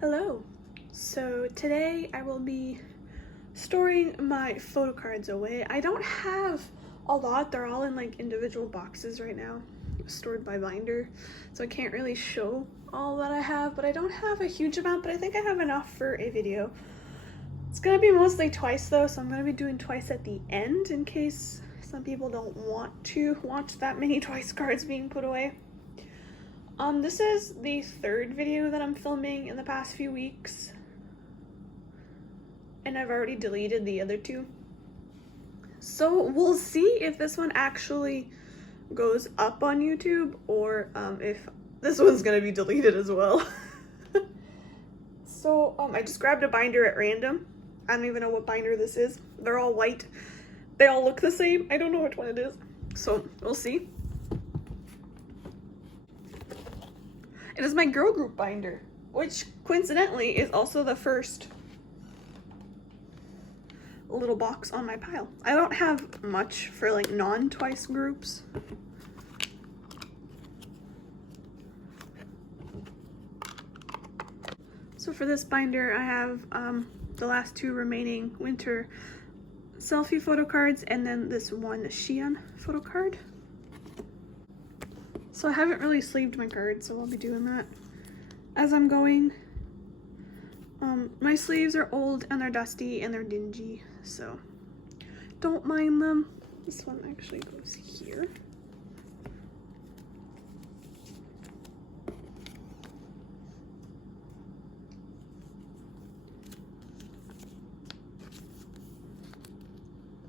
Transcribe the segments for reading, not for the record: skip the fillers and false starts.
Hello. So today I will be storing my photo cards away. I don't have a lot. They're all in like individual boxes right now, stored by binder. So I can't really show all that I have, but I don't have a huge amount, but I think I have enough for a video. It's gonna be mostly twice though, so I'm gonna be doing twice at the end in case some people don't want to watch that many twice cards being put away. This is the third video that I'm filming in the past few weeks, and I've already deleted the other two. So we'll see if this one actually goes up on YouTube or if this one's gonna be deleted as well. So I just grabbed a binder at random. I don't even know what binder this is. They're all white. They all look the same. I don't know which one it is. So we'll see. It is my girl group binder, which coincidentally is also the first little box on my pile. I don't have much for like non-twice groups. So for this binder, I have the last two remaining winter selfie photo cards and then this one Shein photo card. So I haven't really sleeved my cards, so I'll be doing that as I'm going. My sleeves are old and they're dusty and they're dingy, so don't mind them. This one actually goes here.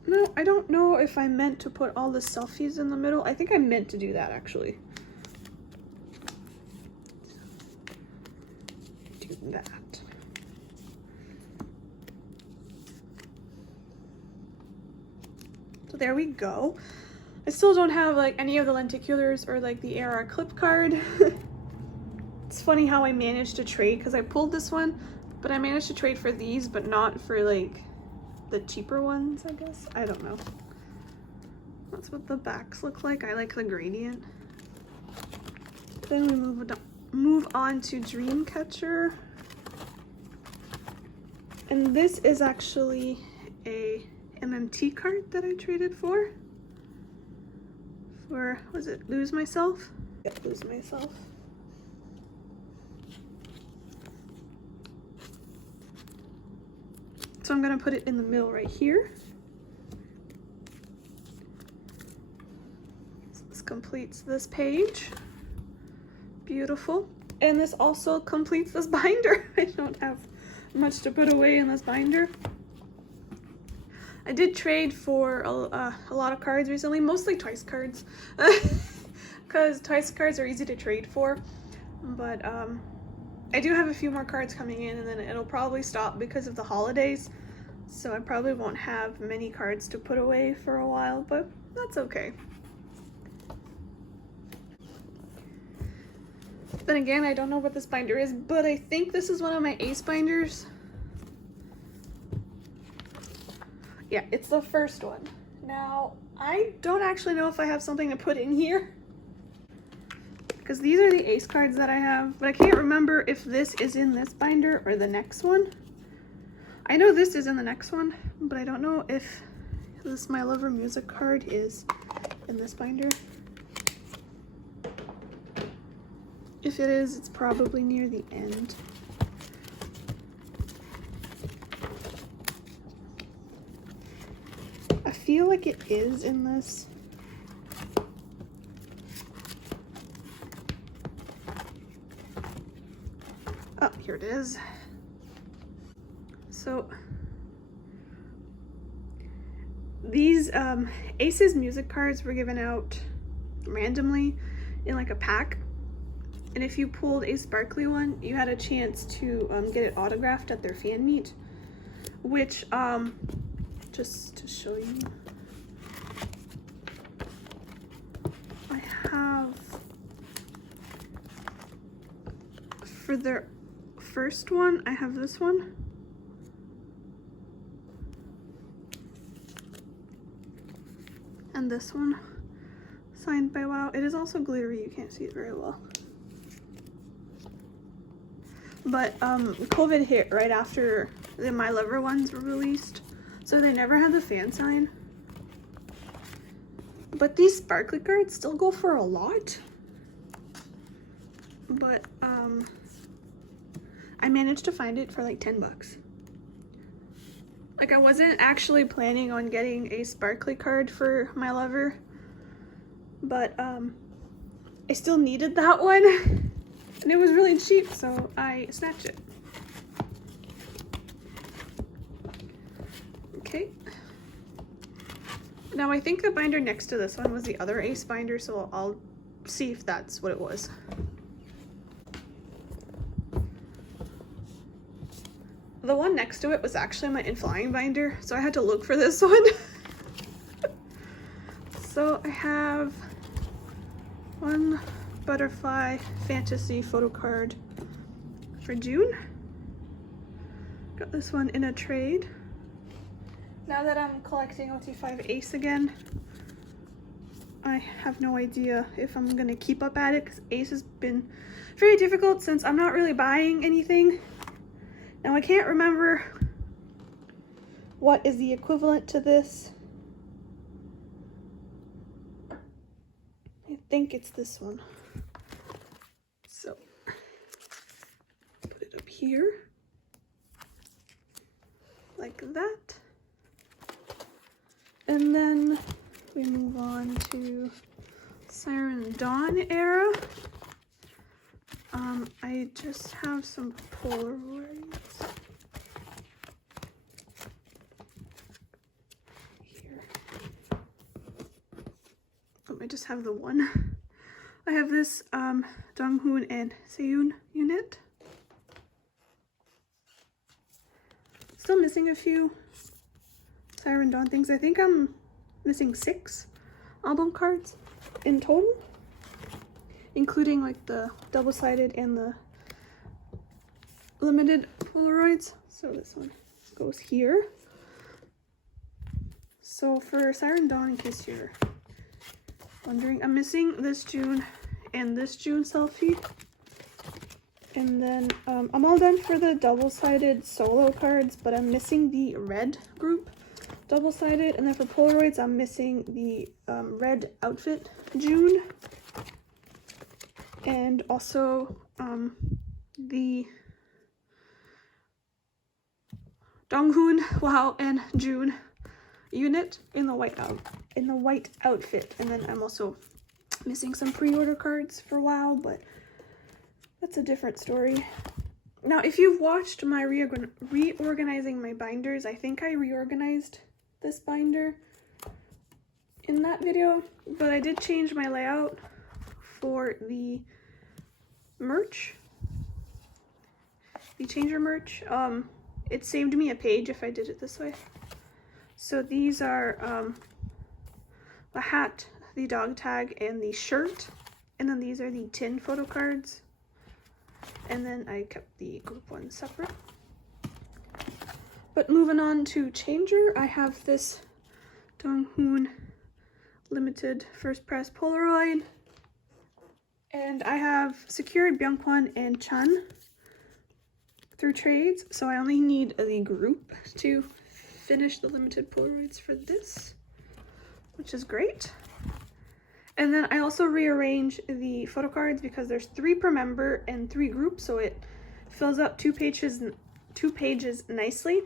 No, I don't know if I meant to put all the selfies in the middle. I think I meant to do that actually. Do that. So there we go. I still don't have like any of the lenticulars or like the AR clip card. It's funny how I managed to trade because I pulled this one, but I managed to trade for these, but not for like the cheaper ones, I guess. I don't know. That's what the backs look like. I like the gradient. Then we move on to Dreamcatcher. And this is actually a MMT card that I traded for, was it Lose Myself? Yeah, Lose Myself. So I'm gonna put it in the middle right here. So this completes this page. Beautiful. And this also completes this binder. I don't have much to put away in this binder. I did trade for a lot of cards recently, mostly twice cards, because twice cards are easy to trade for, but I do have a few more cards coming in and then it'll probably stop because of the holidays, so I probably won't have many cards to put away for a while, but that's okay. Then again, I don't know what this binder is, but I think this is one of my ace binders. Yeah, it's the first one. Now, I don't actually know if I have something to put in here, because these are the ace cards that I have, but I can't remember if this is in this binder or the next one. I know this is in the next one, but I don't know if this My Lover Music card is in this binder. If it is, it's probably near the end. I feel like it is in this. Oh, here it is. So these Aces music cards were given out randomly in like a pack. And if you pulled a sparkly one, you had a chance to get it autographed at their fan meet, which, just to show you, I have, for their first one, I have this one. And this one, signed by Wow. It is also glittery, you can't see it very well. but COVID hit right after the My Lover ones were released, so they never had the fan sign. But these sparkly cards still go for a lot. But I managed to find it for like 10 bucks. Like, I wasn't actually planning on getting a sparkly card for My Lover, but I still needed that one and it was really cheap, so I snatched it. Okay. Now I think the binder next to this one was the other Ace binder, so I'll see if that's what it was. The one next to it was actually my n.flying binder, so I had to look for this one. So I have one butterfly fantasy photo card for June. Got this one in a trade. Now that I'm collecting ot9 Ace again, I have no idea if I'm gonna keep up at it, because Ace has been very difficult since I'm not really buying anything. Now I can't remember what is the equivalent to this. I think it's this one. So put it up here like that. And then we move on to Siren Dawn era. I just have some Polaroids here. Oh, I just have the one. I have this Donghoon and Seyoon unit. Still missing a few Siren Dawn things. I think I'm missing 6 album cards in total, including like the double-sided and the limited Polaroids. So this one goes here. So for Siren Dawn, in case you're wondering, I'm missing this June and this June selfie. And then I'm all done for the double-sided solo cards, but I'm missing the red group double-sided. And then for Polaroids, I'm missing the red outfit June. And also the Donghoon, Wow, and June unit in the white outfit. And then I'm also missing some pre-order cards for WoW, but that's a different story. Now, if you've watched my reorganizing my binders, I think I reorganized this binder in that video, but I did change my layout for the merch, the changer merch. It saved me a page if I did it this way. So these are the hat, the dog tag, and the shirt, and then these are the tin photo cards, and then I kept the group one separate. But moving on to changer, I have this Donghoon limited first press Polaroid, and I have secured Byungkwan and Chun through trades, so I only need the group to finish the limited Polaroids for this, which is great. And then I also rearrange the photo cards because there's 3 per member and 3 groups, so it fills up 2 pages nicely.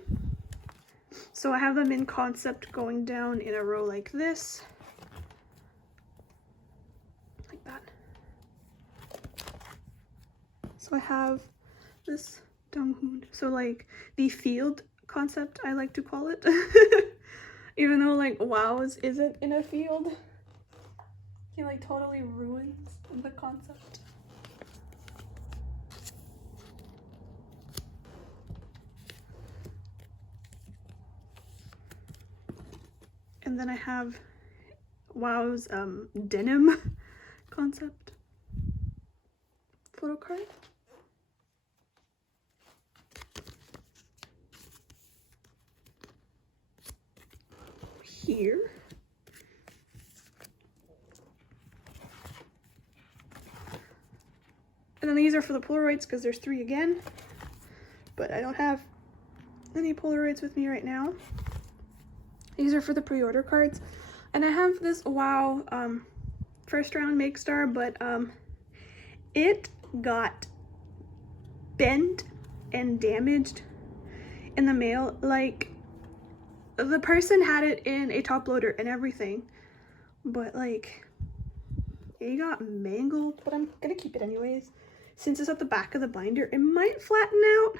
So I have them in concept going down in a row like this, like that. So I have this Donghoon, so like the field concept, I like to call it. Even though like WoW's isn't in a field, he like totally ruins the concept. And then I have WoW's denim concept photo card. Here. And then these are for the Polaroids because there's 3 again. but I don't have any Polaroids with me right now. These are for the pre-order cards. And I have this WoW first round make star, but it got bent and damaged in the mail. Like, the person had it in a top loader and everything, but like it got mangled. But I'm gonna keep it anyways since it's at the back of the binder. It might flatten out.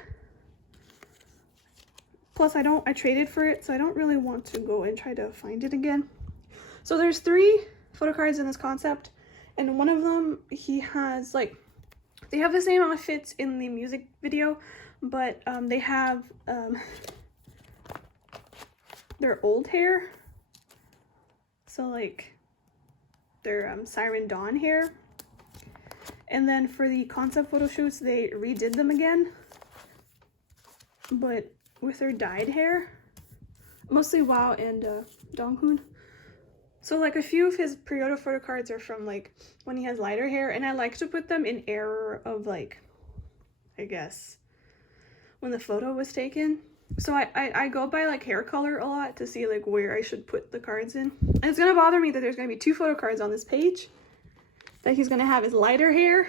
Plus I traded for it, so I don't really want to go and try to find it again. So there's 3 photo cards in this concept, and one of them, he has like, they have the same outfits in the music video, but they have their old hair. So like their Siren Dawn hair. And then for the concept photo shoots, they redid them again, but with their dyed hair. Mostly WoW and Donghoon. So like a few of his pre-order photo cards are from like when he has lighter hair, and I like to put them in error of like, I guess, when the photo was taken. So I go by like hair color a lot to see like where I should put the cards in. And it's gonna bother me that there's gonna be 2 photo cards on this page that he's gonna have his lighter hair,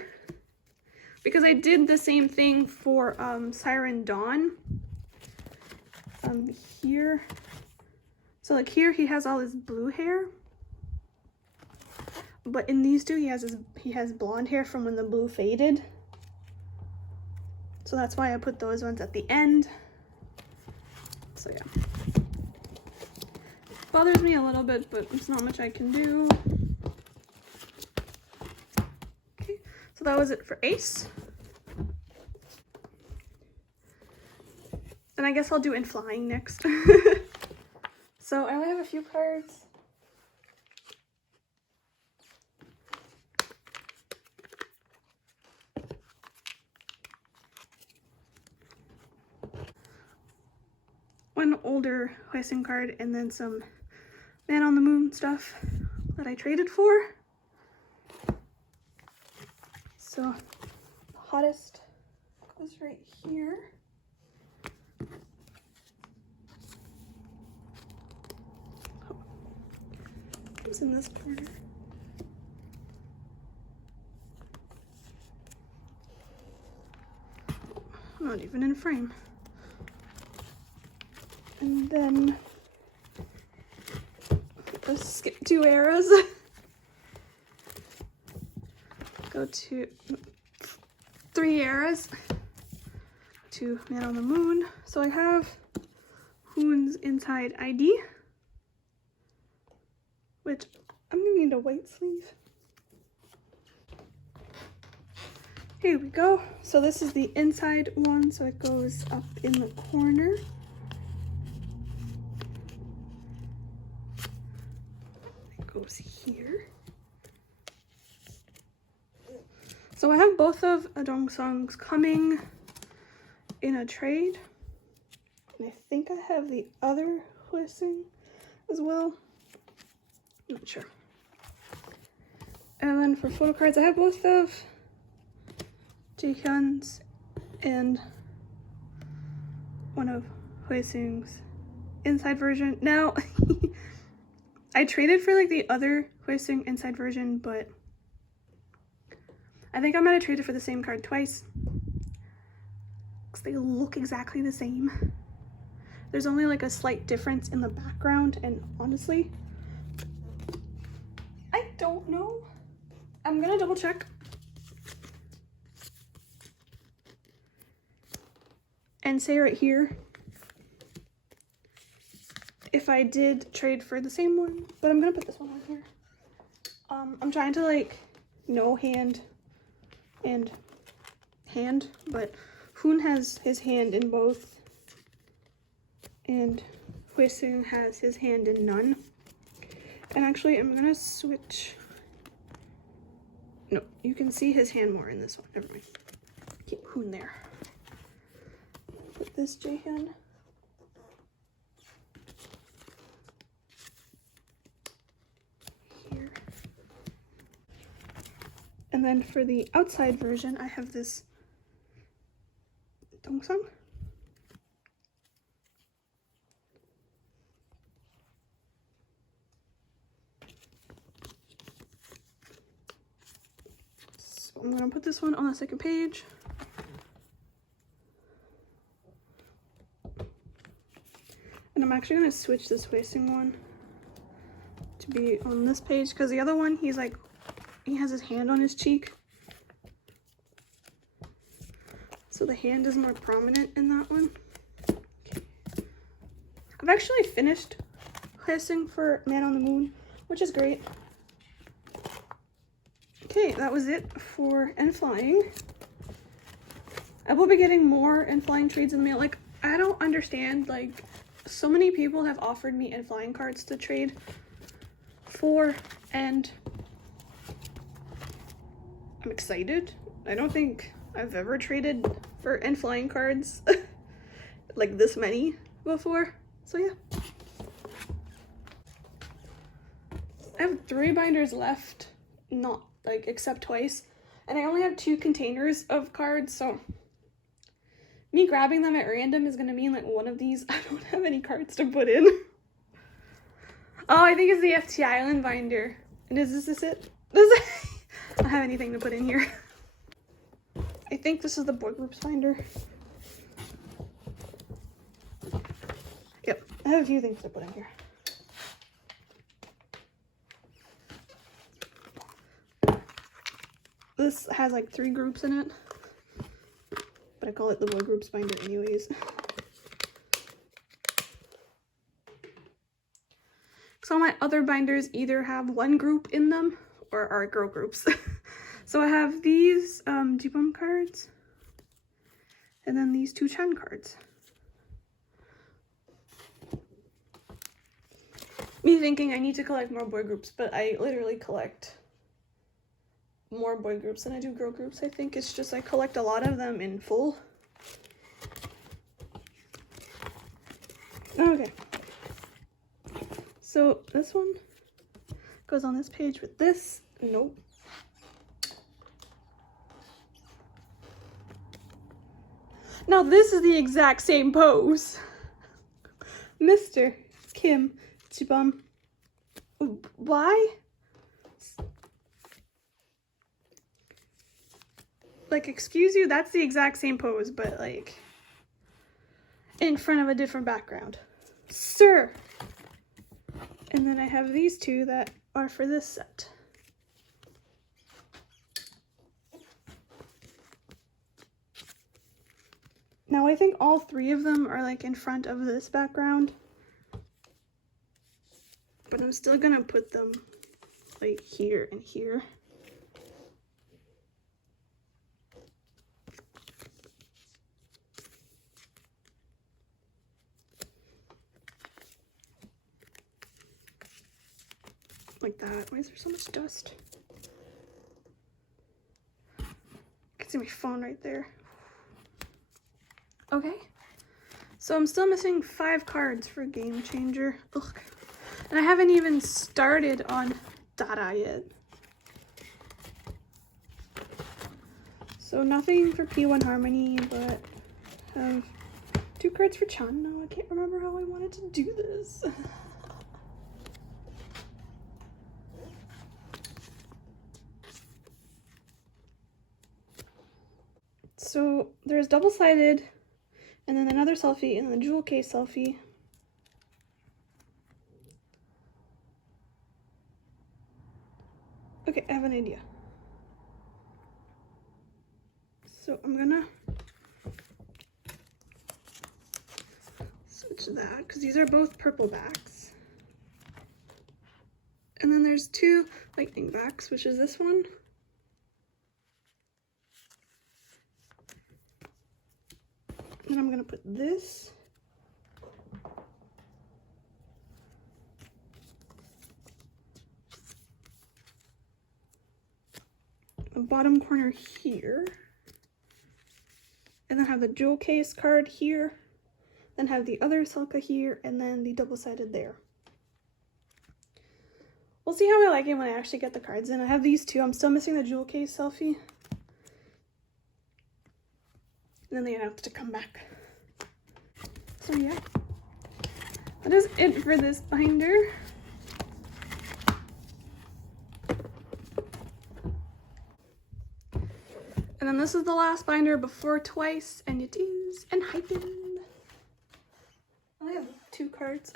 because I did the same thing for Siren Dawn here. So like here he has all his blue hair, but in these 2 he has blonde hair from when the blue faded. So that's why I put those ones at the end. So yeah, bothers me a little bit, but it's not much I can do. Okay, so that was it for Ace. And I guess I'll do n.flying next. So I only have a few cards. One older Hoising card, and then some Man on the Moon stuff that I traded for. So the hottest goes right here. Oh, it's in this corner. Not even in frame. And then let's skip 2 eras. Go to 3 eras to Man on the Moon. So I have Hoon's Inside ID, which I'm gonna need a white sleeve. Here we go. So this is the inside one, so it goes up in the corner. It goes here. So I have both of Dongsong's coming in a trade. And I think I have the other Hoising as well. Not sure. And then for photo cards, I have both of Jaehyun's and one of Hoising's inside version. Now, I traded for like the other Hoising inside version, but I think I might have traded for the same card twice, because they look exactly the same. There's only like a slight difference in the background, and honestly, I don't know. I'm gonna double check. And say right here if I did trade for the same one, but I'm gonna put this one on here. I'm trying to like no hand and hand, but Hoon has his hand in both, and Hoising has his hand in none. And actually, I'm gonna switch. No, you can see his hand more in this one. Never mind. Keep Hoon there. Put this Jaehyun. Here. And then for the outside version, I have this Dongsong. put this one on the second page. And I'm actually gonna switch this facing one to be on this page because the other one, he has his hand on his cheek. So the hand is more prominent in that one. Okay. I've actually finished placing for Man on the Moon, which is great. Okay, that was it for n.flying. I will be getting more n.flying trades in the mail. Like, I don't understand, like, so many people have offered me n.flying cards to trade for, and I'm excited. I don't think I've ever traded for n.flying cards like this many before, so yeah. I have 3 binders left, not like except twice, and I only have 2 containers of cards, so me grabbing them at random is gonna mean like one of these I don't have any cards to put in. Oh, I think it's the FT Island binder. And is this it? I don't have anything to put in here. I think this is the boy groups binder. Yep, I have a few things to put in here. This has like 3 groups in it, but I call it the boy groups binder anyways. So my other binders either have 1 group in them or are girl groups. So I have these kpop cards and then these 2 Chen cards. Me thinking I need to collect more boy groups, but I literally collect more boy groups than I do girl groups. I think it's just I collect a lot of them in full. Okay. So this one goes on this page with this. Nope. Now this is the exact same pose. Mr. Kim Chibum. Why? Like, excuse you, that's the exact same pose, but like in front of a different background. Sir. And then I have these 2 that are for this set. Now I think all 3 of them are like in front of this background, but I'm still gonna put them like here and here. Like that. Why is there so much dust? I can see my phone right there. Okay. So I'm still missing 5 cards for Game Changer. Ugh. And I haven't even started on Dada yet. So nothing for P1 Harmony, but I have 2 cards for Chan. No, I can't remember how I wanted to do this. So there's double-sided, and then another selfie, and then a jewel case selfie. Okay, I have an idea. So I'm gonna switch that, because these are both purple backs. And then there's 2 lightning backs, which is this one. Then I'm gonna put this. The bottom corner here. And then have the jewel case card here. Then have the other Selka here, and then the double-sided there. We'll see how I like it when I actually get the cards in. I have these 2. I'm still missing the jewel case selfie. And then they have to come back. So yeah, that is it for this binder. And then this is the last binder before twice, and it is enhypen. I have 2 cards.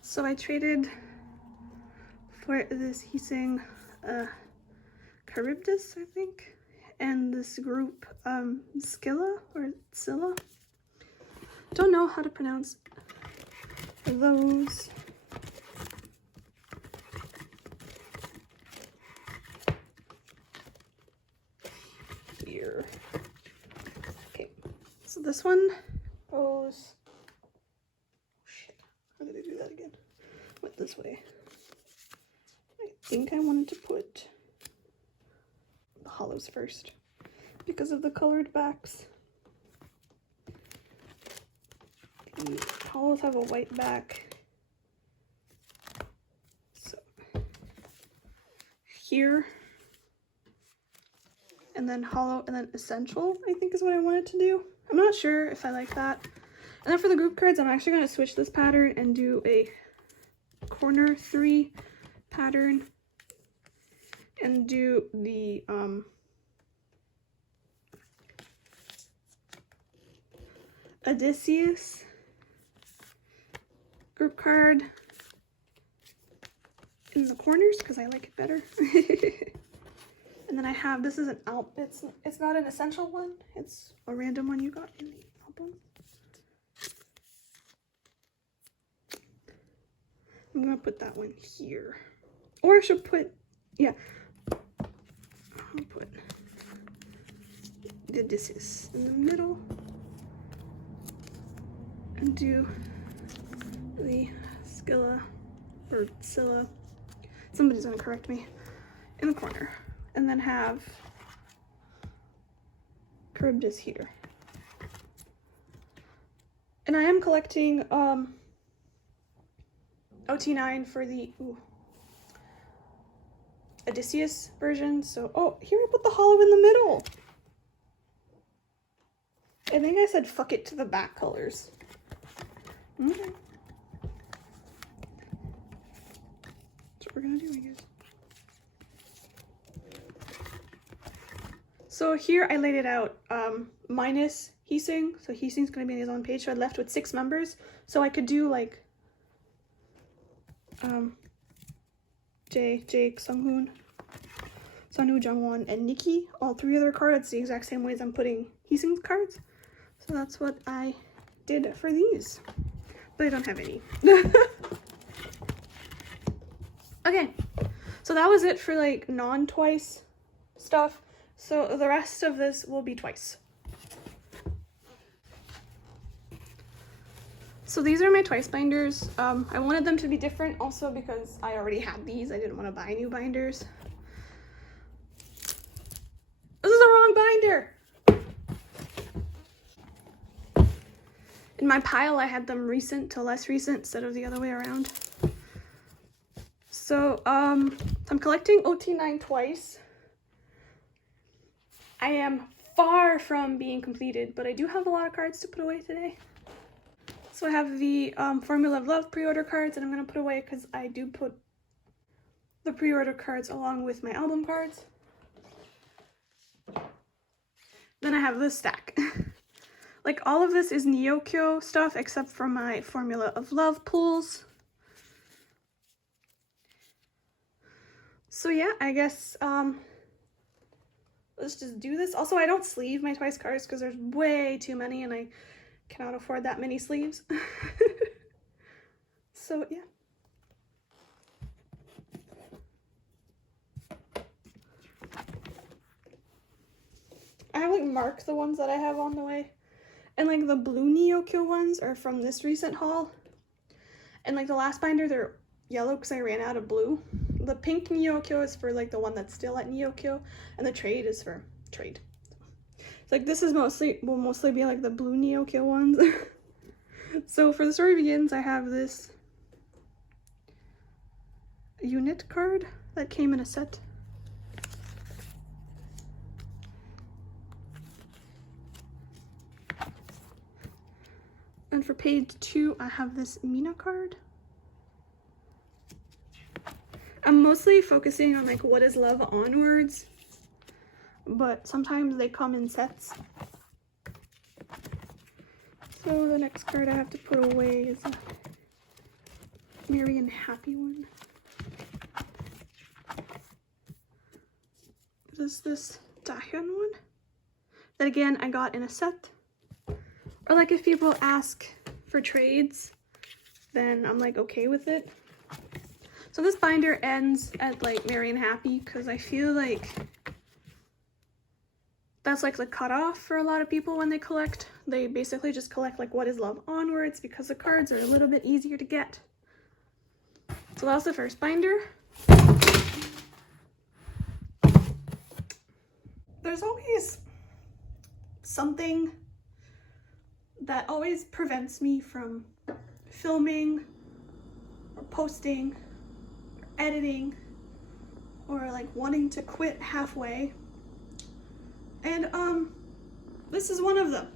So I traded for this Heesing Charybdis, I think, and this group Scylla or Scylla. Don't know how to pronounce those. Here. Okay, so this one goes. Oh shit! How did I do that again? Went this way. I think I wanted to put the hollows first because of the colored backs. The hollows have a white back. So here, and then hollow, and then essential, I think is what I wanted to do. I'm not sure if I like that. And then for the group cards, I'm actually going to switch this pattern and do a corner 3 pattern and do the Odysseus group card in the corners because I like it better. And then I have, this is an it's not an essential one, it's a random one you got in the album. I'm gonna put that one here. Or I should put, yeah, I'll put the Odysseus in the middle and do the Scylla or Scylla, somebody's gonna correct me, in the corner. And then have Charybdis here. And I am collecting ot9 for the Odysseus version. So, oh, here I put the hollow in the middle. I think I said fuck it to the back colors. Okay. That's what we're gonna do, I guess. So here I laid it out minus Heesing. So Heesing's going to be on his own page. So I left with 6 members. So I could do like Jake, Sunghoon, Sunwoo, Jungwon, and Nikki. All 3 of their cards the exact same ways I'm putting Heesing's cards. So that's what I did for these. But I don't have any. Okay. So that was it for like non-twice stuff. So the rest of this will be twice. So these are my twice binders. I wanted them to be different also because I already had these. I didn't want to buy new binders. This is the wrong binder! In my pile, I had them recent to less recent instead of the other way around. So I'm collecting ot9 twice. I am far from being completed, but I do have a lot of cards to put away today. So I have the Formula of Love pre-order cards that I'm going to put away because I do put the pre-order cards along with my album cards. Then I have this stack. Like all of this is Nyokyo stuff except for my Formula of Love pulls. So yeah, I guess let's just do this. Also, I don't sleeve my twice cards because there's way too many and I cannot afford that many sleeves. So yeah. I like mark the ones that I have on the way. And like the blue Nyokyo ones are from this recent haul. And like the last binder, they're yellow because I ran out of blue. The pink Nyokyo is for like the one that's still at Nyokyo, and the trade is for trade. So, like this is will mostly be like the blue Nyokyo ones. So for the story begins, I have this unit card that came in a set. And for page 2, I have this Mina card. I'm mostly focusing on like what is love onwards, but sometimes they come in sets. So the next card I have to put away is a Merry and Happy one. This is this Dahyun one that again I got in a set. Or like if people ask for trades, then I'm like okay with it. So this binder ends at like Merry and Happy because I feel like that's like the cutoff for a lot of people when they collect. They basically just collect like what is love onwards because the cards are a little bit easier to get. So that was the first binder. There's always something that always prevents me from filming or posting or editing or like wanting to quit halfway. And this is one of them.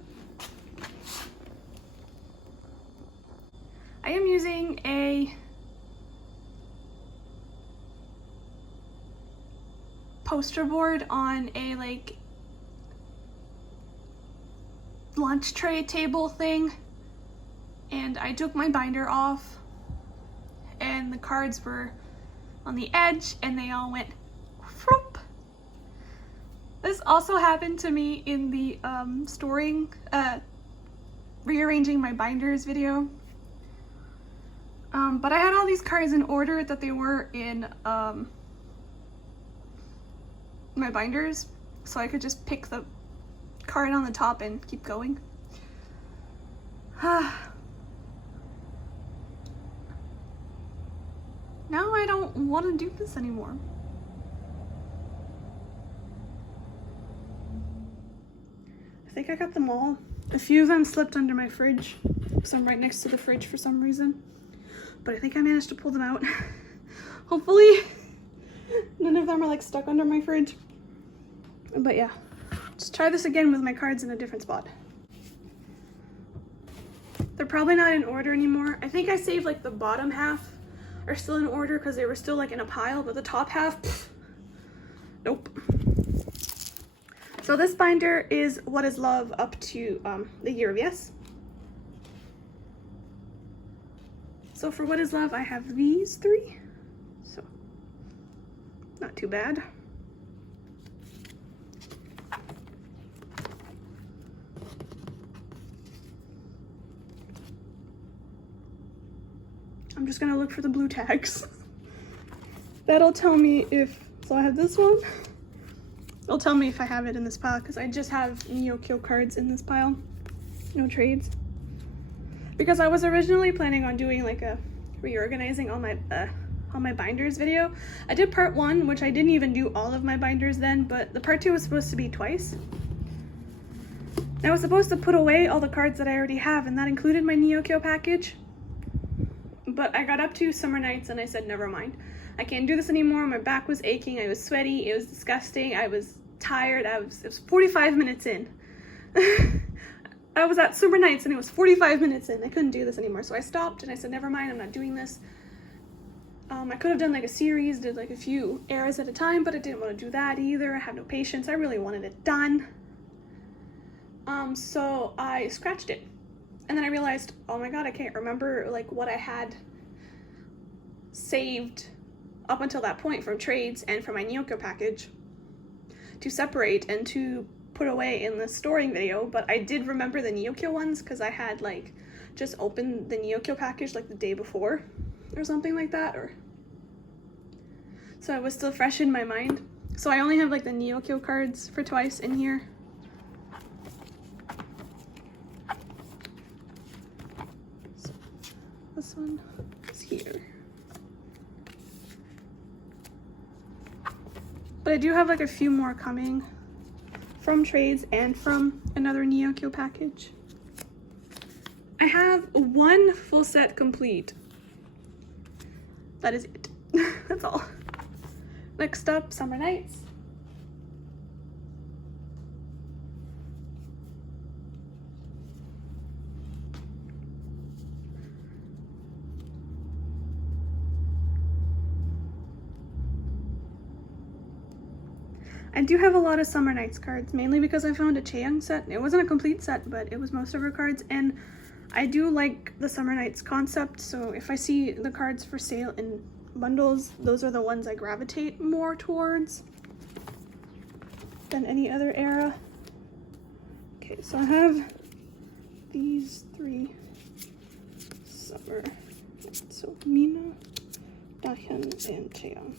I am using a poster board on a like lunch tray table thing, and I took my binder off and the cards were on the edge and they all went whoop. This also happened to me in the rearranging my binders video. But I had all these cards in order that they were in my binders, so I could just pick the card on the top and keep going. Now I don't want to do this anymore. I think I got them all. A few of them slipped under my fridge, because I'm right next to the fridge for some reason. But I think I managed to pull them out. Hopefully none of them are like stuck under my fridge. But yeah, let's try this again with my cards in a different spot. They're probably not in order anymore. I think I saved like the bottom half are still in order because they were still like in a pile, but the top half, pff, nope. So this binder is What is Love up to the Year of Yes. So for What is Love, I have these 3, so not too bad. I'm just gonna look for the blue tags. That'll tell me if, so I have this one. It'll tell me if I have it in this pile because I just have Neokyo cards in this pile, no trades. Because I was originally planning on doing like a reorganizing all my binders video. I did part 1, which I didn't even do all of my binders then, but the part 2 was supposed to be twice. I was supposed to put away all the cards that I already have, and that included my Neokyo package. But I got up to Summer Nights and I said, never mind. I can't do this anymore. My back was aching. I was sweaty. It was disgusting. I was tired. It was 45 minutes in. I was at Summer Nights and it was 45 minutes in. I couldn't do this anymore. So I stopped and I said, never mind, I'm not doing this. I could have done like a series, did like a few eras at a time, but I didn't want to do that either. I had no patience. I really wanted it done. So I scratched it. And then I realized, oh my god, I can't remember like what I had saved up until that point from trades and from my Neokyo package to separate and to put away in the storing video. But I did remember the Neokyo ones because I had like just opened the Neokyo package like the day before or something like that, or so it was still fresh in my mind. So I only have like the Neokyo cards for twice in here. So this one is here. But I do have like a few more coming from trades and from another Neokyo package. I have 1 full set complete. That is it. That's all. Next up, Summer Nights. I do have a lot of Summer Nights cards, mainly because I found a Chaeyoung set. It wasn't a complete set, but it was most of her cards, and I do like the Summer Nights concept, so if I see the cards for sale in bundles, those are the ones I gravitate more towards than any other era. Okay, so I have these 3 Summer. So Mina, Dahyun, and Chaeyoung.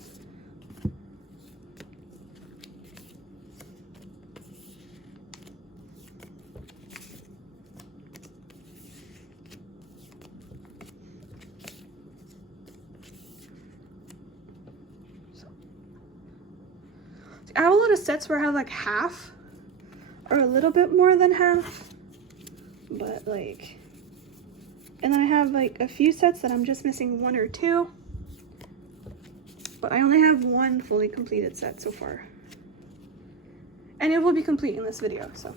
I have a lot of sets where I have like half or a little bit more than half, but like, and then I have like a few sets that I'm just missing 1 or 2, but I only have 1 fully completed set so far, and it will be complete in this video. So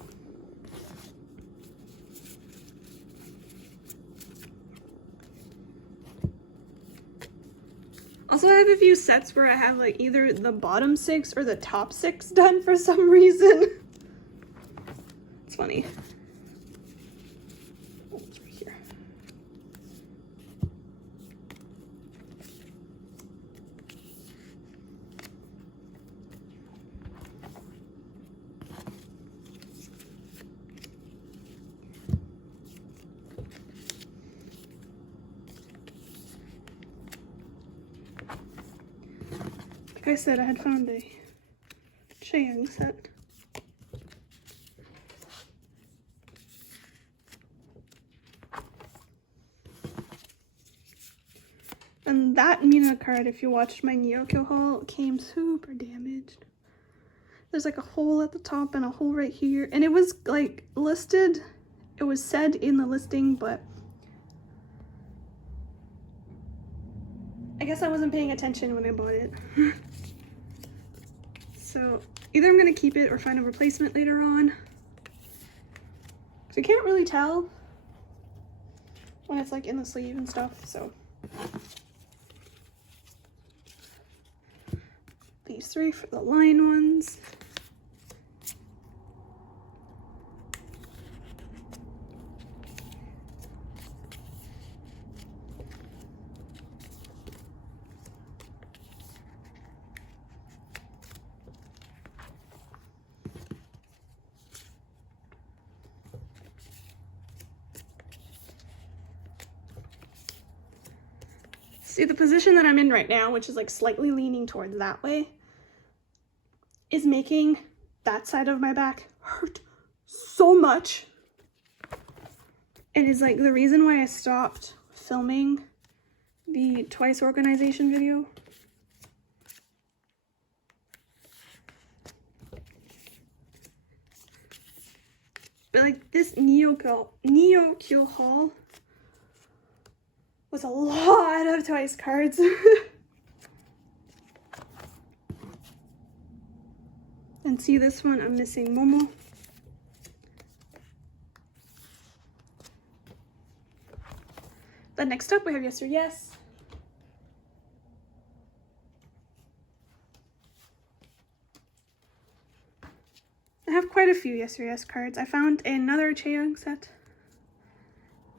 also, I have a few sets where I have like either the bottom 6 or the top 6 done for some reason. It's funny. Oh, it's right here. Like I said, I had found a Chaeyoung set. And that Mina card, if you watched my Neokyo haul, came super damaged. There's like a hole at the top and a hole right here. And it was like listed, it was said in the listing, but I guess I wasn't paying attention when I bought it. So either I'm gonna keep it or find a replacement later on. So you can't really tell when it's like in the sleeve and stuff, so. These 3 for the line ones. See, the position that I'm in right now, which is like slightly leaning towards that way, is making that side of my back hurt so much. It is like the reason why I stopped filming the twice organization video. But like this Neokyo haul was a lot of twice cards. And see, this one I'm missing Momo. Then next up we have Yes or Yes. I have quite a few Yes or Yes cards. I found another Chaeyoung set.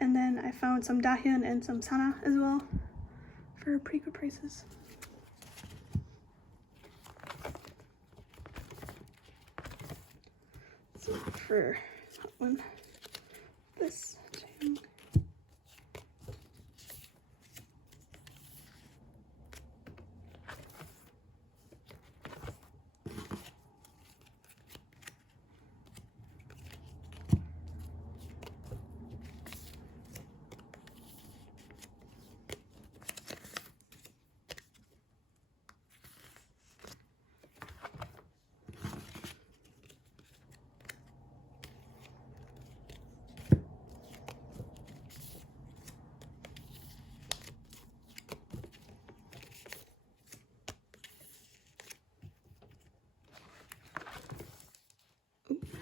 And then I found some Dahyun and some Sana as well for pretty good prices. So for that one, this Chaeyoung.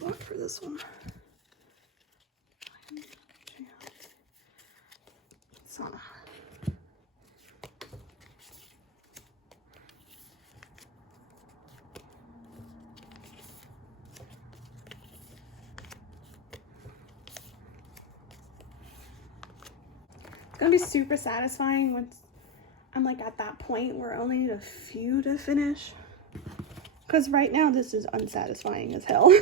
What for this one? Sana. gonna be super satisfying once I'm like at that point where I only need a few to finish. Because right now this is unsatisfying as hell.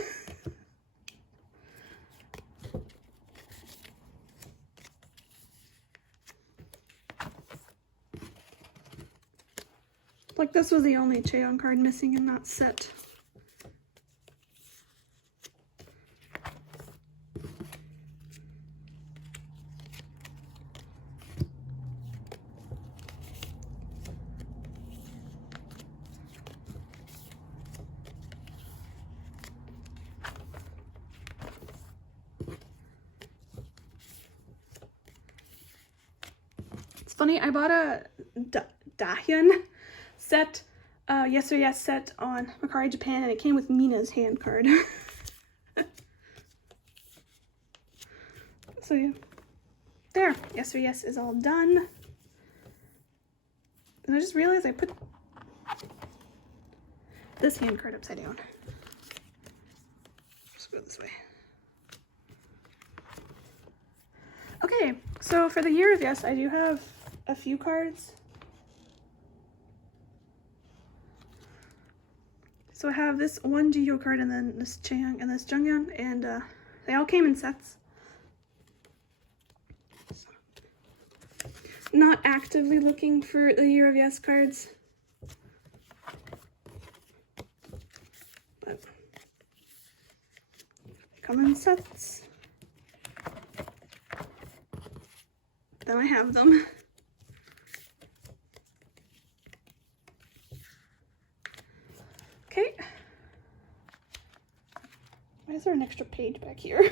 Like this was the only Chaeyoung card missing in that set. It's funny, I bought a Dahyun set, Yes or Yes set on Mercari Japan, and it came with Mina's hand card. So yeah, there, Yes or Yes is all done. And I just realized I put this hand card upside down. Just go this way. Okay, so for the Year of Yes, I do have a few cards. So I have this one Jihyo card and then this Chaeyoung and this Junghyun, and they all came in sets. So, not actively looking for the Year of Yes cards, but they come in sets. Then I have them. Okay. Why is there an extra page back here?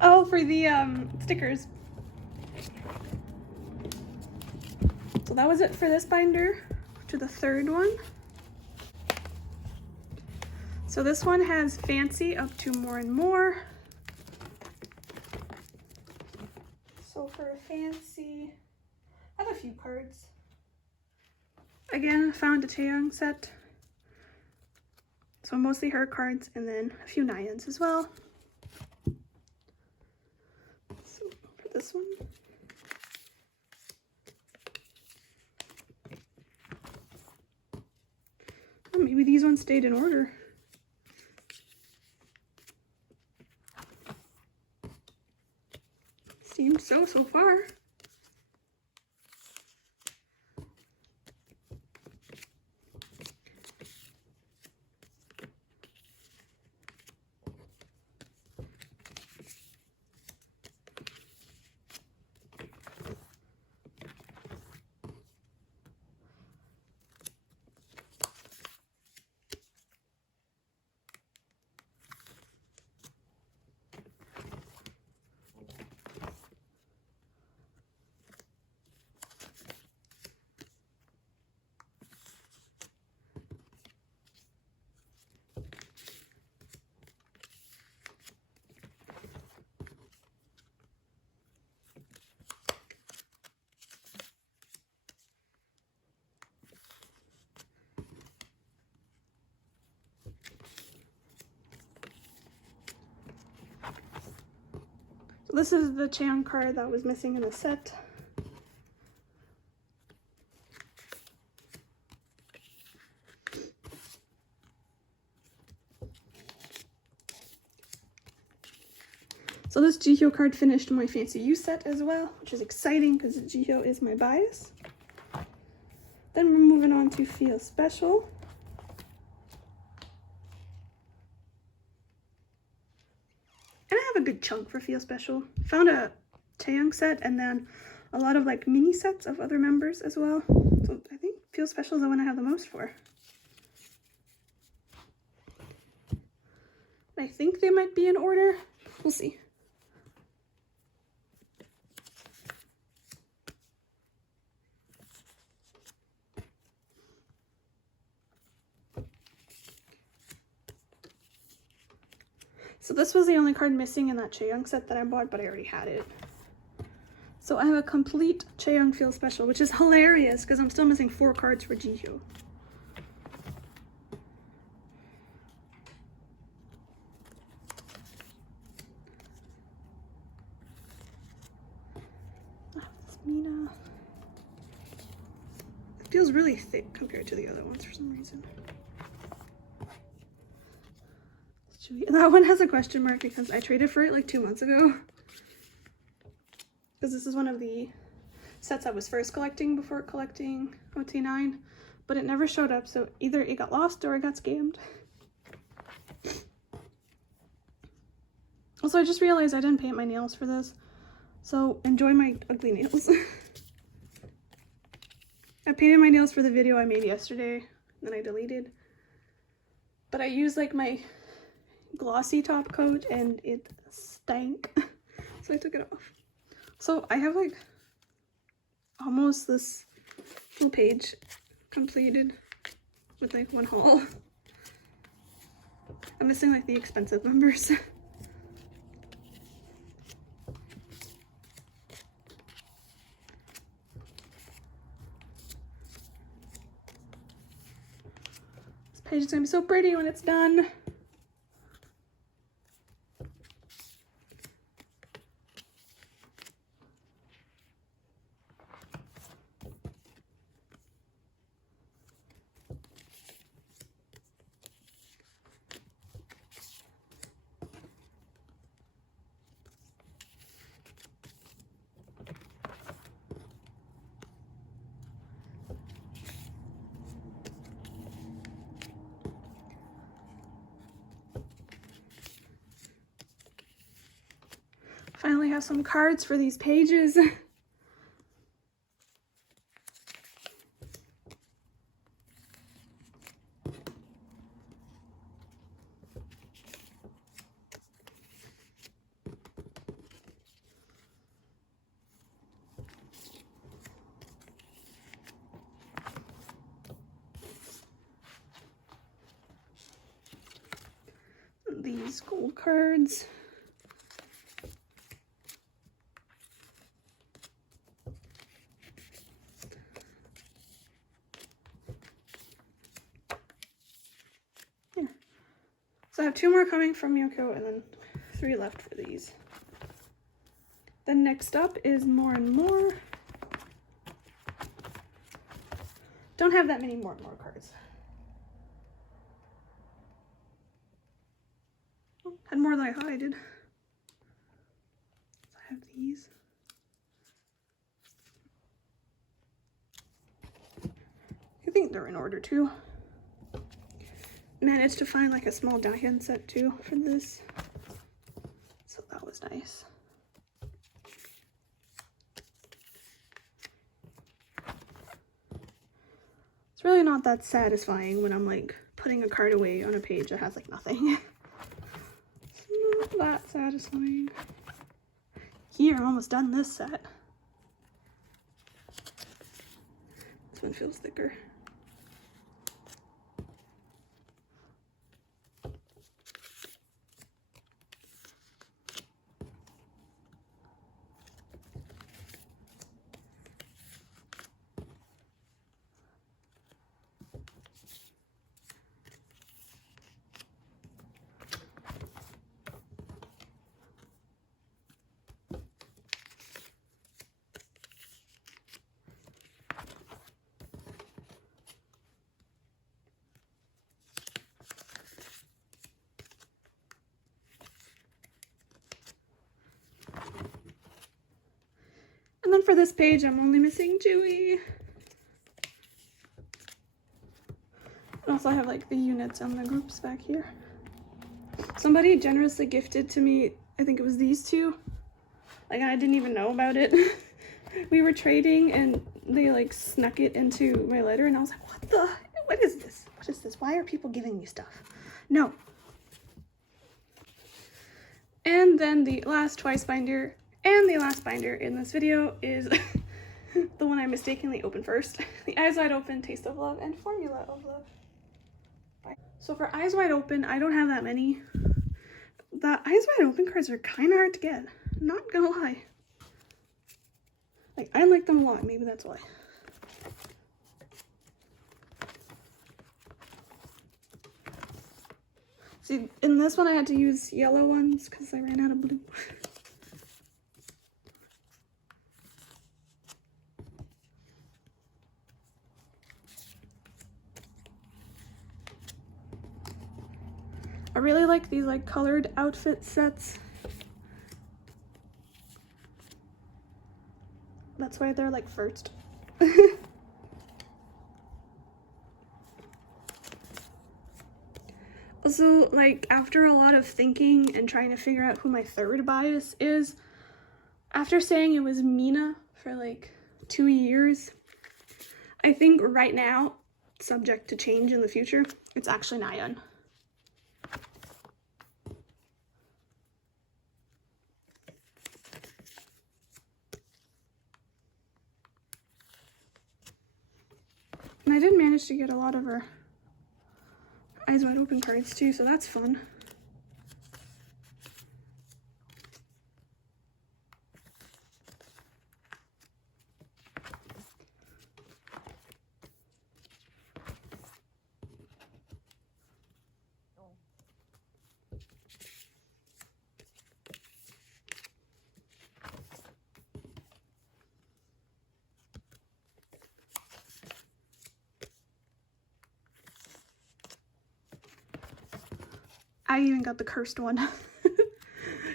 Oh, for the stickers. So that was it for this binder. To the third one. So this one has Fancy up to More and More. So for Fancy, I have a few cards. Again, found a Chaeyoung set. So mostly her cards, and then a few Nyans as well. So for this one. Oh, maybe these ones stayed in order. Seems so far. So this is the Chaeyoung card that was missing in the set. So this Jihyo card finished my Fancy You set as well, which is exciting because Jihyo is my bias. Then we're moving on to Feel Special. And I have a good chunk for Feel Special. Found a Chaeyoung set and then a lot of like mini sets of other members as well. So I think Feel Special is the one I have the most for. I think they might be in order. We'll see. So this was the only card missing in that Chaeyoung set that I bought, but I already had it. So I have a complete Chaeyoung Feel Special, which is hilarious because I'm still missing 4 cards for Jihyo. feels really thick compared to the other ones for some reason. That one has a question mark because I traded for it like 2 months ago. Because this is one of the sets I was first collecting before collecting ot9, but it never showed up, so either it got lost or it got scammed. Also, I just realized I didn't paint my nails for this, so enjoy my ugly nails. I painted my nails for the video I made yesterday, then I deleted. But I used like my glossy top coat and it stank, so I took it off. So I have like almost this full page completed with like one haul. I'm missing like the expensive numbers. This page is gonna be so pretty when it's done. Finally have some cards for these pages. These gold cards. Yeah. So I have 2 more coming from Yoko and then 3 left for these. Then next up is More and More. Don't have that many More and More cards. Oh, had more than I thought I did. So I have these. I think they're in order too. Managed to find like a small die-in set too for this, so that was nice. It's really not that satisfying when I'm like putting a card away on a page that has like nothing. It's not that satisfying. Here, I'm almost done this set. This one feels thicker. And then for this page, I'm only missing Chewy. I also have like the units and the groups back here. Somebody generously gifted to me, I think it was these 2. Like, I didn't even know about it. We were trading and they like snuck it into my letter and I was like, what is this? What is this? Why are people giving me stuff? No. And then the last twice binder and the last binder in this video is the one I mistakenly opened first. The Eyes Wide Open, Taste of Love, and Formula of Love. So for Eyes Wide Open, I don't have that many. The Eyes Wide Open cards are kind of hard to get. Not gonna lie. Like, I like them a lot. Maybe that's why. See, in this one I had to use yellow ones because I ran out of blue. really like these like colored outfit sets. That's why they're like first. Also, like, after a lot of thinking and trying to figure out who my third bias is, after saying it was Mina for like 2 years, I think right now, subject to change in the future, it's actually Nayeon. And I did manage to get a lot of her Eyes Wide Open cards too, so that's fun. I even got the cursed one.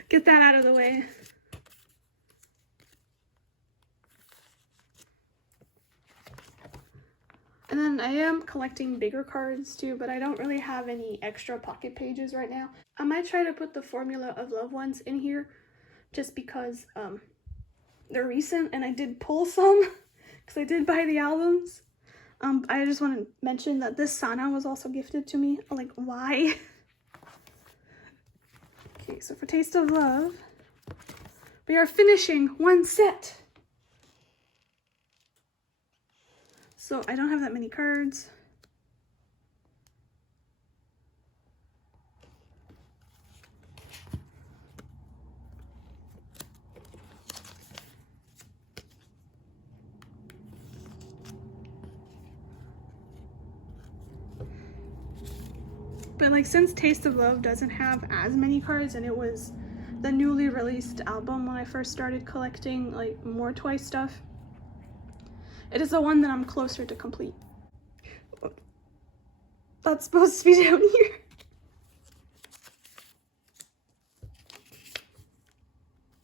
Get that out of the way. And then I am collecting bigger cards too, but I don't really have any extra pocket pages right now. I might try to put the Formula of Love ones in here just because they're recent and I did pull some because I did buy the albums. I just want to mention that this Sana was also gifted to me. Like, why? Okay, so for Taste of Love, we are finishing one set. So I don't have that many cards. But like, since Taste of Love doesn't have as many cards, and it was the newly released album when I first started collecting like more Twice stuff, it is the one that I'm closer to complete. That's supposed to be down here.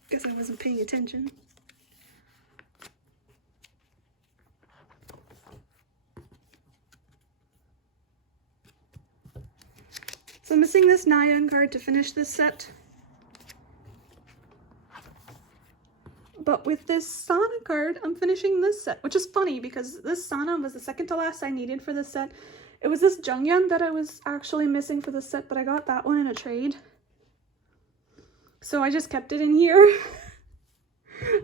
Guess I wasn't paying attention. So I'm missing this Nayeon card to finish this set. But with this Sana card, I'm finishing this set, which is funny because this Sana was the second to last I needed for this set. It was this Jungyeon that I was actually missing for this set, but I got that one in a trade. So I just kept it in here.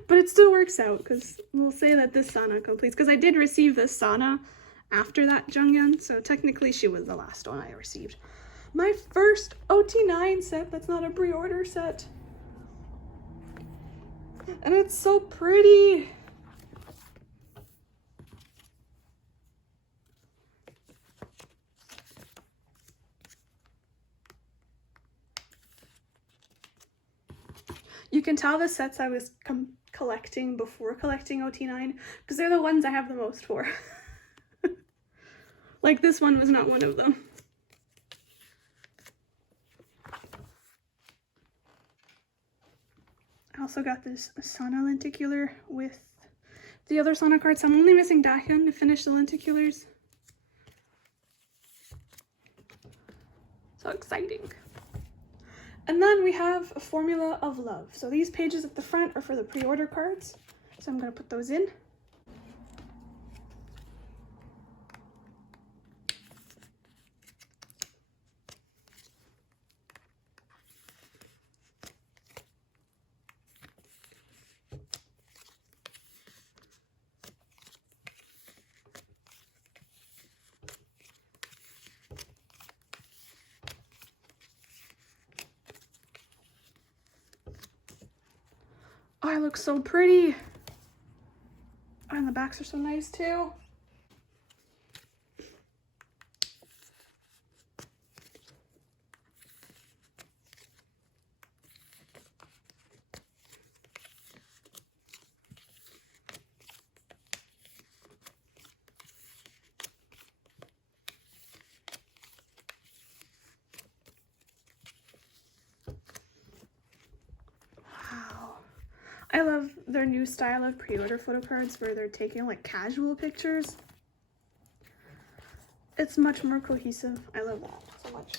But it still works out because we'll say that this Sana completes, because I did receive this Sana after that Jungyeon, so technically she was the last one I received. My first ot9 set that's not a pre-order set. And it's so pretty. You can tell the sets I was collecting before collecting ot9 because they're the ones I have the most for. Like, this one was not one of them. I also got this Sana lenticular with the other Sana cards. I'm only missing Dahyun to finish the lenticulars. So exciting. And then we have a Formula of Love. So these pages at the front are for the pre-order cards. So I'm going to put those in. Oh, I look so pretty. Oh, and the backs are so nice too. I love their new style of pre-order photo cards where they're taking like casual pictures. It's much more cohesive. I love that so much.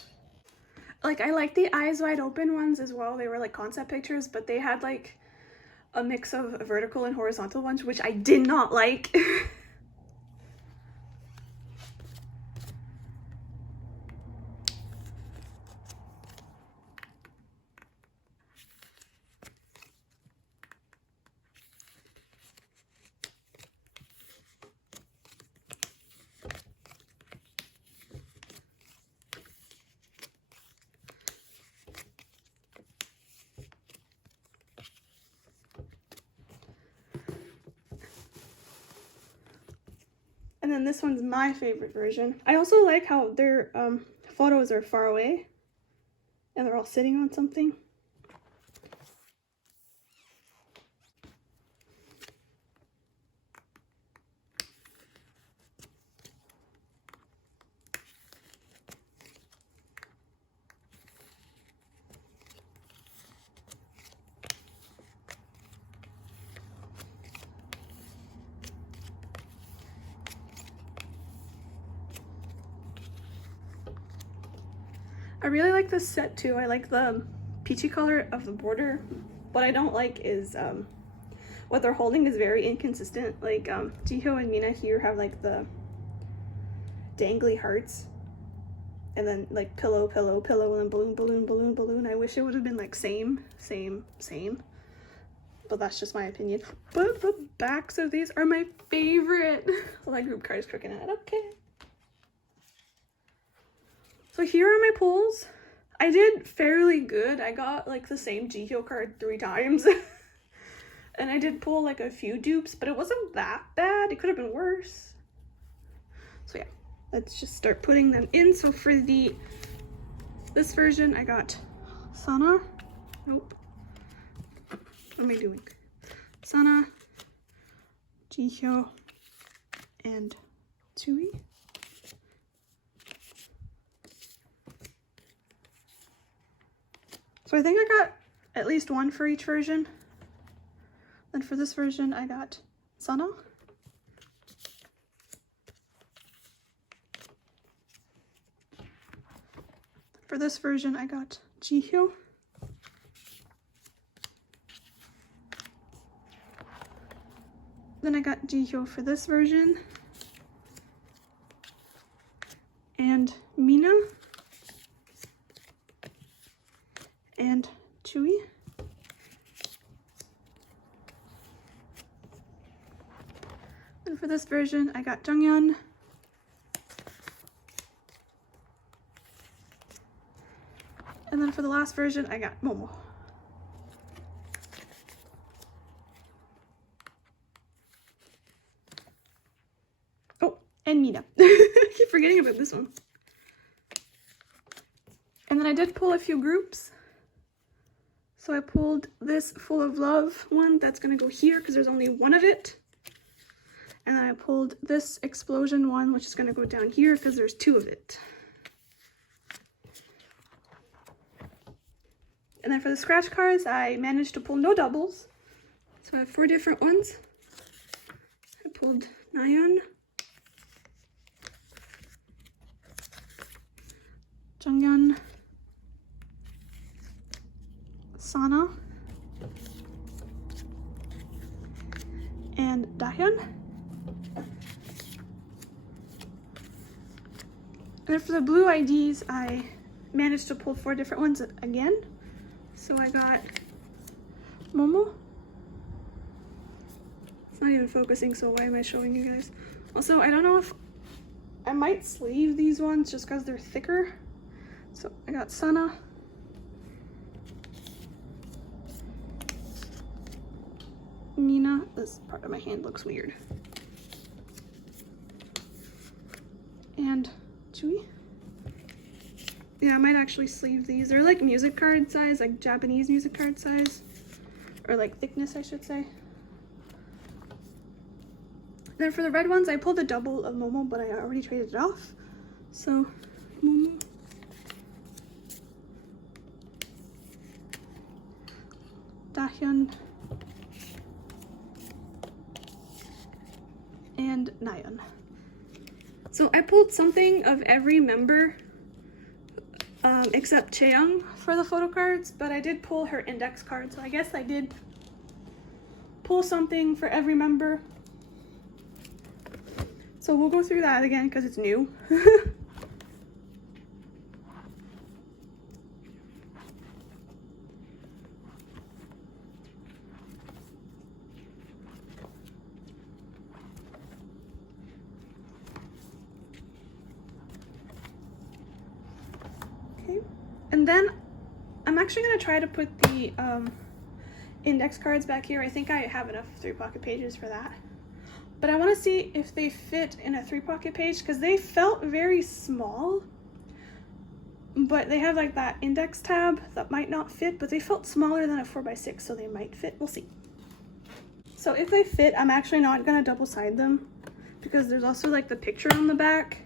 Like, I like the eyes wide open ones as well. They were like concept pictures, but they had like a mix of vertical and horizontal ones, which I did not like. And then this one's my favorite version. I also like how their photos are far away and they're all sitting on something. I really like this set too. I like the peachy color of the border. What I don't like is what they're holding is very inconsistent. Like Jihyo and Mina here have like the dangly hearts, and then like pillow, pillow, pillow, and then balloon, balloon, balloon, balloon. I wish it would have been like same, same, same. But that's just my opinion. But the backs of these are my favorite. Well, my group card is crooked at. Okay. So here are my pulls. I did fairly good. I got like the same Jihyo card 3 times. And I did pull like a few dupes, but it wasn't that bad. It could have been worse. So yeah, let's just start putting them in. So for this version, I got Sana. Nope. What am I doing? Sana, Jihyo, and Tui. So I think I got at least one for each version. Then for this version, I got Sana. For this version, I got Jihyo. Then I got Jihyo for this version. And Mina. And Chewy. And for this version, I got Junghyun. And then for the last version, I got Momo. Oh, and Mina. I keep forgetting about this one. And then I did pull a few groups. So I pulled this Full of Love one that's gonna go here because there's only one of it. And then I pulled this Explosion one, which is gonna go down here because there's 2 of it. And then for the scratch cards, I managed to pull no doubles. So I have 4 different ones. I pulled Nayeon, Junghyun, Sana, and Dahyun. And then for the blue IDs, I managed to pull 4 different ones again. So I got Momo. It's not even focusing, so why am I showing you guys? Also, I don't know if I might sleeve these ones just because they're thicker. So I got Sana, Mina. This part of my hand looks weird. And Chewy. Yeah, I might actually sleeve these. They're like music card size, like Japanese music card size. Or like thickness, I should say. Then for the red ones, I pulled a double of Momo, but I already traded it off. So, Momo. Dahyun. and Nayeon. So I pulled something of every member except Chaeyoung for the photo cards, but I did pull her index card, so I guess I did pull something for every member. So we'll go through that again because it's new. Okay, and then I'm actually going to try to put the index cards back here. I think I have enough 3-pocket pages for that. But I want to see if they fit in a 3-pocket page because they felt very small. But they have like that index tab that might not fit, but they felt smaller than a 4x6, so they might fit. We'll see. So if they fit, I'm actually not going to double side them because there's also like the picture on the back.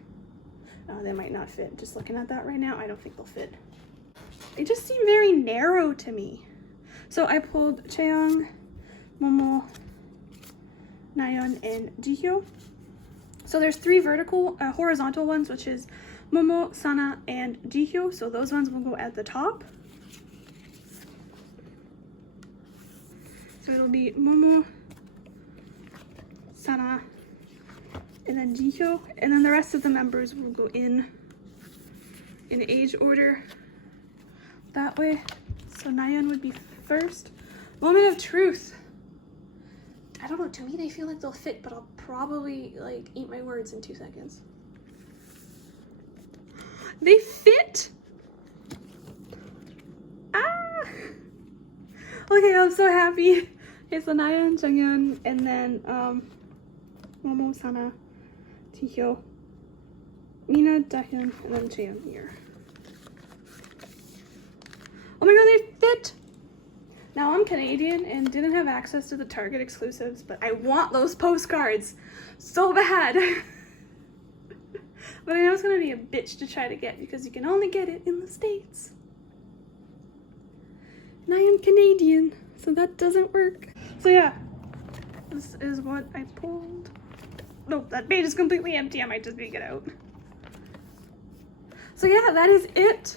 They might not fit. Just looking at that right now, I don't think they'll fit. They just seem very narrow to me. So I pulled Chaeyoung, Momo, Nayeon, and Jihyo. So there's 3 horizontal ones, which is Momo, Sana, and Jihyo. So those ones will go at the top. So it'll be Momo, Sana, and then Jihyo. And then the rest of the members will go in age order that way. So Nayeon would be first. Moment of truth. I don't know, to me they feel like they'll fit, but I'll probably like eat my words in 2 seconds. They fit! Ah! Okay, I'm so happy. Okay, so Nayeon, Junghyun, and then Momo, Sana, Jihyo, Mina, Dahyun, and then Chaeyoung here. Oh my god, they fit! Now I'm Canadian and didn't have access to the Target exclusives, but I want those postcards so bad. But I know it's gonna be a bitch to try to get because you can only get it in the States. And I am Canadian, so that doesn't work. So yeah, this is what I pulled. Nope, that page is completely empty. I might just dig it out. So yeah, that is it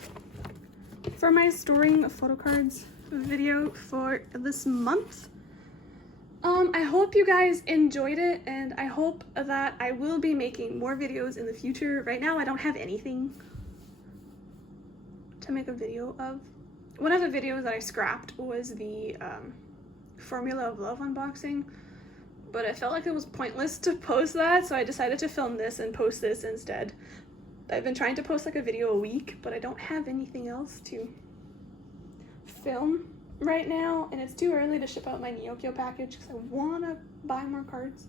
for my storing photo cards video for this month. I hope you guys enjoyed it, and I hope that I will be making more videos in the future. Right now I don't have anything to make a video of. One of the videos that I scrapped was the Formula of Love unboxing, but I felt like it was pointless to post that, so I decided to film this and post this instead. I've been trying to post like a video a week, but I don't have anything else to film right now, and it's too early to ship out my Neokyo package because I want to buy more cards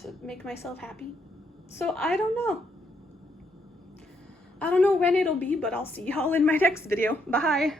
to make myself happy. So I don't know. I don't know when it'll be, but I'll see y'all in my next video. Bye!